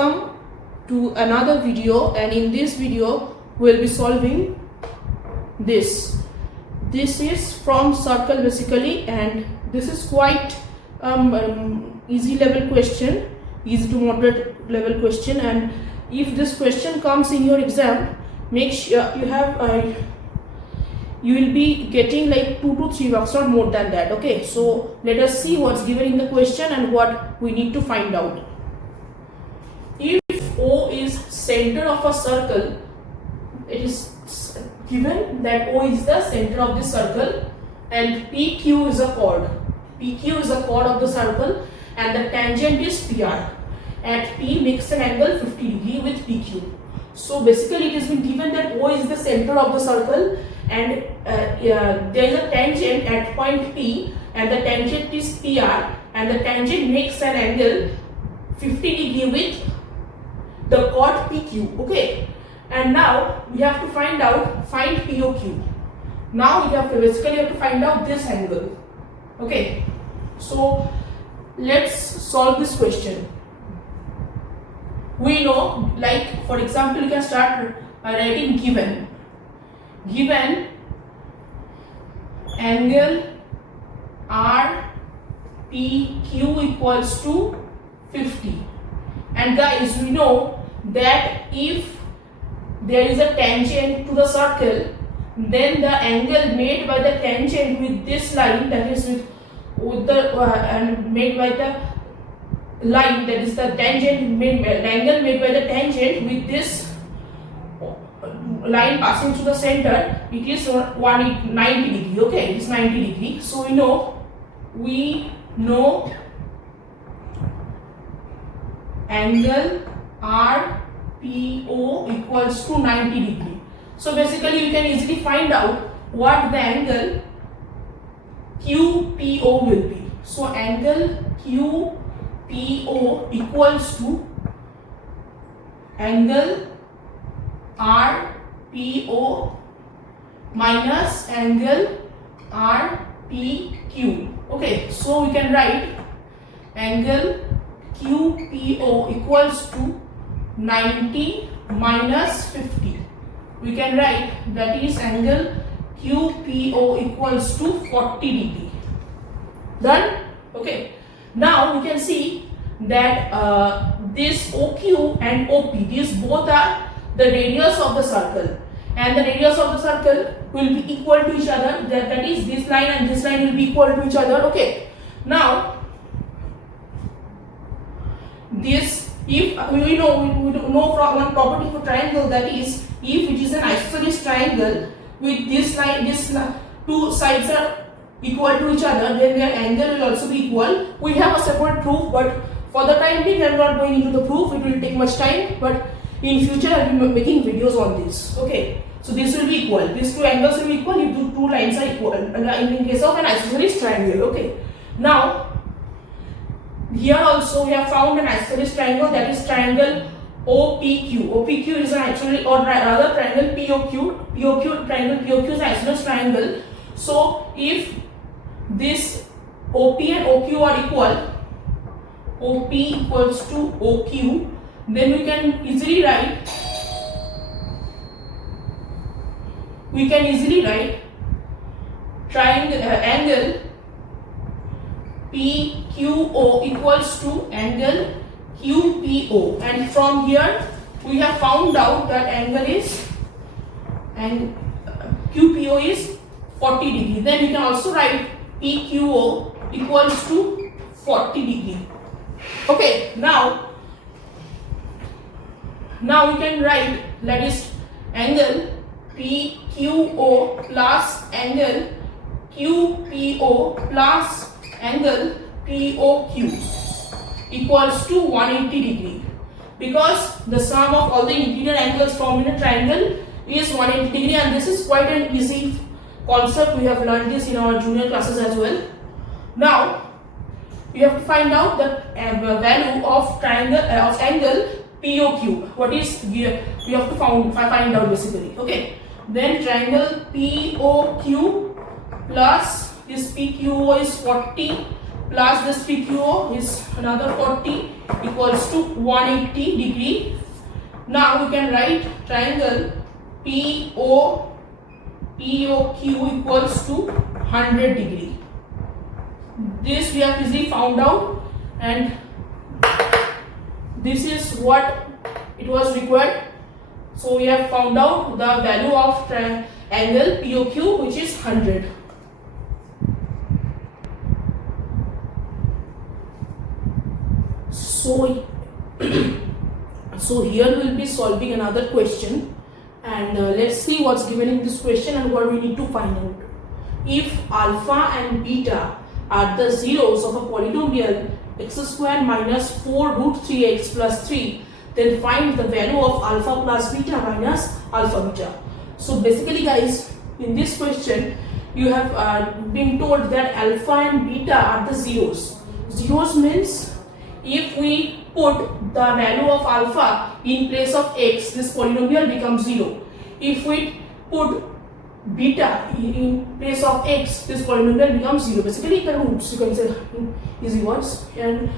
welcome to another video, and in this video we'll be solving this. This is from circle basically, and this is quite easy level question, easy to moderate level question. And if this question comes in your exam, make sure you will be getting like 2 to 3 marks, not more than that. Okay, so let us see what's given in the question and what we need to find out. If O is center of a circle, it is given that O is the center of the circle and PQ is a chord. PQ is a chord of the circle and the tangent is PR. At P makes an angle 50 degree with PQ. So basically it has been given that O is the center of the circle and there is a tangent at point P and the tangent is PR and the tangent makes an angle 50 degree with the chord PQ. Okay, and now we have to find POQ. Now we have to find out this angle. Okay, so let's solve this question. We know, like for example, you can start by writing given angle RPQ equals to 50. And guys, we know that if there is a tangent to the circle, then the angle made by the tangent with this line, that is with the made by the line, that is the tangent the angle made by the tangent with this line passing through the center, it is 90 degree. Okay, it is 90 degree. So we know angle RPO equals to 90 degree. So basically you can easily find out what the angle QPO will be. So angle QPO equals to angle RPO minus angle RPQ. Okay, so we can write angle QPO equals to 90 minus 50. We can write that is angle QPO equals to 40 degree. Done? Okay. Now we can see that this OQ and OP, these both are the radius of the circle, and the radius of the circle will be equal to each other. That is, this line and this line will be equal to each other. Okay. Now this, if we know from one property for triangle, that is, if it is an isosceles triangle with this line, two sides are equal to each other, then their angle will also be equal. We have a separate proof, but for the time being I am not going into the proof, it will take much time, but in future I will be making videos on this. Okay, so this will be equal, these two angles will be equal if the two lines are equal in case of an isosceles triangle. Okay, now here also we have found an isosceles triangle, that is triangle OPQ. OPQ is actually, or rather triangle POQ. Triangle POQ is an isosceles triangle. So if this OP and OQ are equal, OP equals to OQ, then we can easily write triangle angle PQO equals to angle QPO, and from here we have found out that angle is, and QPO is 40 degree. Then we can also write PQO equals to 40 degree. Okay, now we can write, that is, angle PQO plus angle QPO plus angle POQ equals to 180 degree, because the sum of all the interior angles formed in a triangle is 180 degree, and this is quite an easy concept. We have learned this in our junior classes as well. Now we have to find out the value of angle POQ. What is here? We have to find out basically. Okay, then triangle POQ plus this PQO is 40 plus this PQO is another 40 equals to 180 degree. Now we can write triangle POQ equals to 100 degree. This we have easily found out, and this is what it was required. So we have found out the value of triangle POQ, which is 100. So here we will be solving another question, and let's see what's given in this question and what we need to find out. If alpha and beta are the zeros of a polynomial x square minus 4 root 3x plus 3, then find the value of alpha plus beta minus alpha beta. So basically guys, in this question you have been told that alpha and beta are the zeros. Zeros means if we put the value of alpha in place of x, this polynomial becomes 0. If we put beta in place of x, this polynomial becomes 0. Basically the roots, you can say easy words. And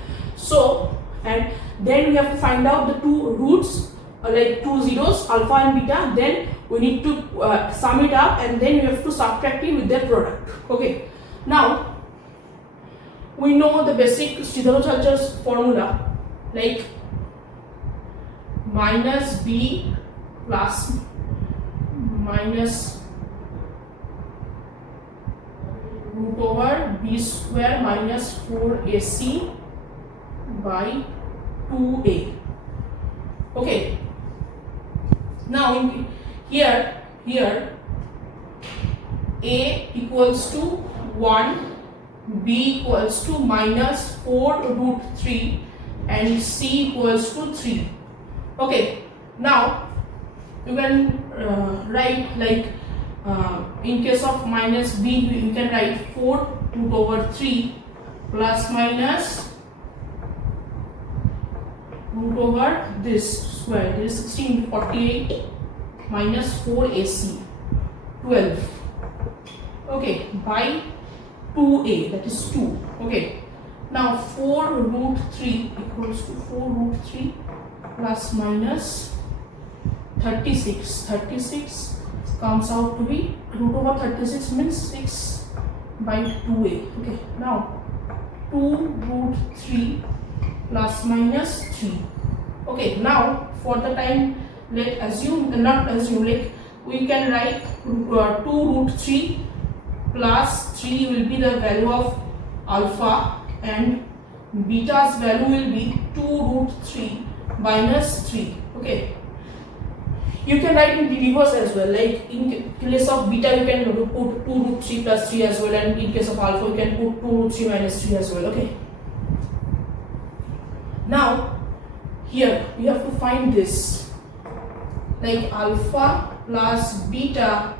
then we have to find out the two roots, like two zeros, alpha and beta. Then we need to sum it up, and then we have to subtract it with their product. Okay, now we know the basic Sridharacharyya's formula, like minus b plus minus root over b square minus 4ac by 2a. Okay, now here a equals to 1, b equals to minus 4 root 3, and c equals to 3. Okay, now you can write like in case of minus b, you can write 4 root over 3 plus minus root over this square, this is 16 into 48 minus 4ac, 12. Okay, by 2a, that is 2. Okay, now 4 root 3 equals to 4 root 3 plus minus 36. 36 comes out to be root over 36 means 6 by 2a. Okay, now 2 root 3 plus minus 3. Okay, now for the time, let assume, not assume, like we can write 2 root 3 plus 3 will be the value of alpha, and beta's value will be 2 root 3 minus 3. Okay, you can write in the reverse as well, like in place of beta you can put 2 root 3 plus 3 as well, and in case of alpha you can put 2 root 3 minus 3 as well. Okay, now here we have to find this, like alpha plus beta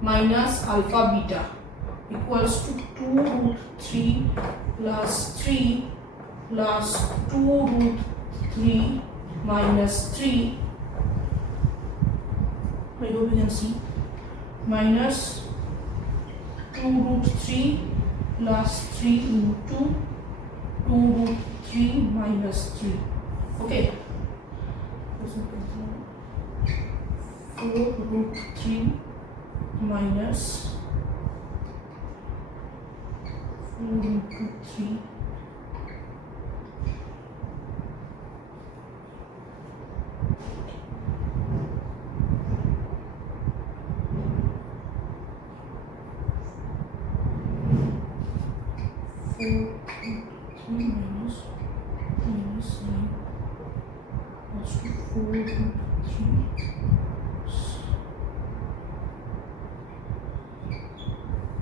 minus alpha beta equals to 2 root 3 plus 3 plus 2 root 3 minus 3, I hope you can see, minus 2 root 3 plus 3 into 2 root 3 minus 3. Okay, 4 root 3 minus 4 into 3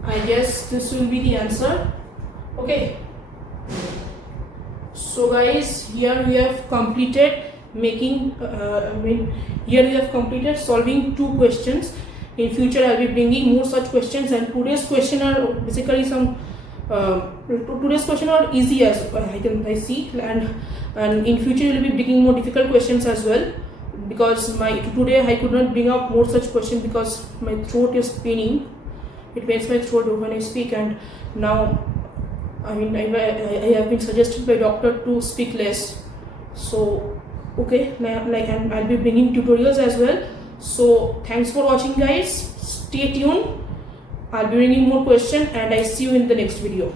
I guess this will be the answer. Okay, so guys, here we have completed here we have completed solving 2 questions. In future I will be bringing more such questions, and today's question are basically some today's question are easy as I see, and in future we will be bringing more difficult questions as well, because today I could not bring up more such questions because my throat is paining. It pains my throat when I speak, and now I mean, I have been suggested by doctor to speak less. So okay, I'll be bringing tutorials as well. So thanks for watching, guys. Stay tuned. I'll be bringing more questions, and I see you in the next video.